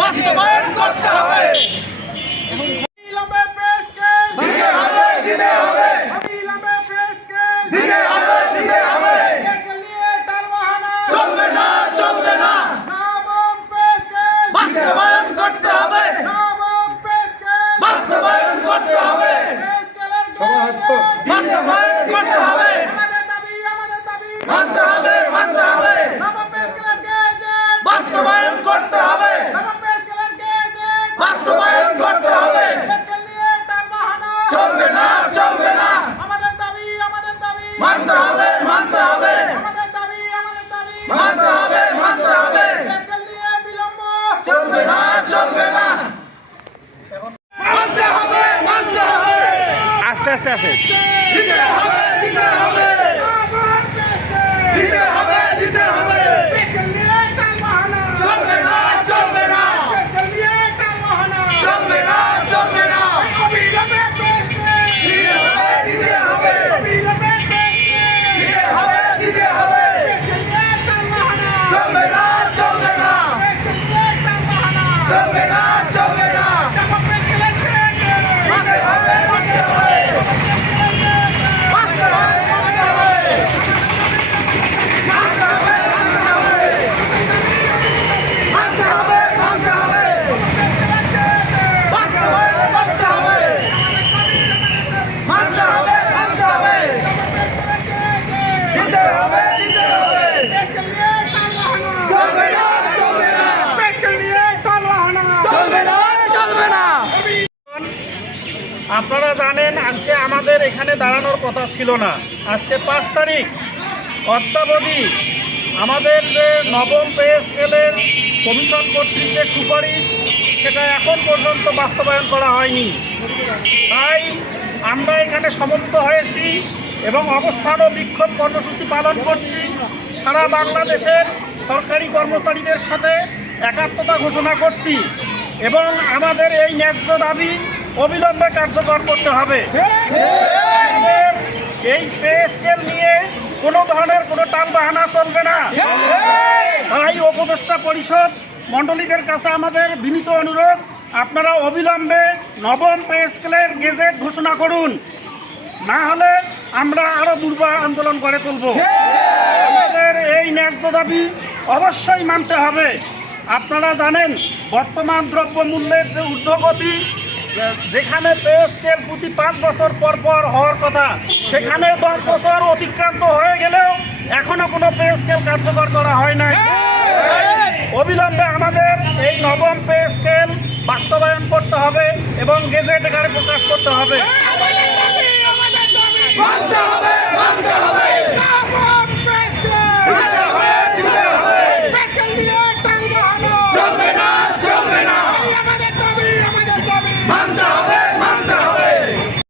বাস্তবায়ন করতে হবে। চলবে না, চলবে না, বাস্তবায়ন করতে হবে, বাস্তবায়ন করতে হবে, বাস্তবায়ন করতে হবে, মানতে হবে, মানতে হবে, বাস্তবায়ন করতে হবে, বাস্তবায়ন করতে হবে। চলবে না, চলবে না, মানতে হবে, মানতে হবে, মানতে হবে, মানতে হবে, চলবে না, চলবে না, মানতে হবে, মানতে হবে, আস্তে আস্তে আসে। দিতে হবে, দিতে হবে, দিতে হবে, দিতে হবে, চলবে না, চলবে না, চলবে না, চলবে না, দিতে হবে, দিতে হবে, দিতে হবে, দিতে হবে, চলবে না, চলবে না, চলবে না, চলবে না, দিতে হবে, দিতে হবে, বাস্তবায়ন করতে হবে, মানতে হবে, মানতে হবে, মানতে হবে, বাস্তবায়ন করতে হবে, মানতে হবে, মানতে হবে, দিতে হবে, দিতে হবে, চলবে না, চলবে না, চলবে না, চলবে না। আপনারা জানেন আজকে আমাদের এখানে দাঁড়ানোর কথা ছিল না। আজকে 5 তারিখ অদ্যাবধি আমাদের যে নবম পে স্কেলের কমিশন কর্তৃক যে সুপারিশ সেটা এখন পর্যন্ত বাস্তবায়ন করা হয়নি। তাই আমরা এখানে সমবেত হয়েছি এবং অবস্থান ও বিক্ষোভ কর্মসূচি পালন করছি। সারা বাংলাদেশের সরকারি কর্মচারীদের সাথে একাত্মতা ঘোষণা করছি এবং আমাদের এই ন্যায্য দাবি অবিলম্বে কার্যকর করতে হবে। এই পে স্কেল নিয়ে কোনো ধরনের কোনো টালবাহানা চলবে না। তাই উপদেষ্টা পরিষদ মণ্ডলীদের কাছে আমাদের বিনীত অনুরোধ, আপনারা অবিলম্বে নবম পে স্কেলের গেজেট ঘোষণা করুন, না হলে আমরা আরো দুর্বার আন্দোলন করে তুলব। আমাদের এই ন্যায্য দাবি অবশ্যই মানতে হবে। আপনারা জানেন বর্তমান দ্রব্যমূল্যের যে ঊর্ধ্বগতি, যেখানে পে স্কেল প্রতি 5 বছর পর পর হওয়ার কথা, সেখানে 10 বছর অতিক্রান্ত হয়ে গেলেও এখনো কোনো পে স্কেল কার্যকর করা হয় নাই। অবিলম্বে আমাদের এই নবম পে স্কেল বাস্তবায়ন করতে হবে এবং গেজেট আকারে প্রকাশ করতে হবে।